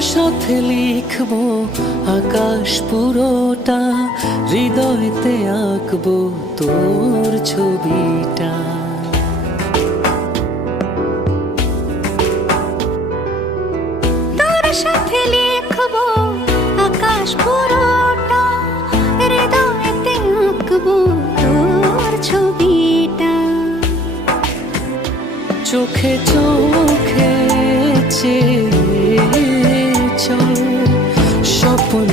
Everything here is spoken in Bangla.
সাথে লিখবো আকাশ পুরোটা, হৃদয়তে আঁকবো তোর ছবিটা। তোর সাথে লিখবো আকাশ পুরোটা, হৃদয়তে আঁকবো তোর ছবিটা। চোখে চোখে চেয়ে চল স্বপ্ন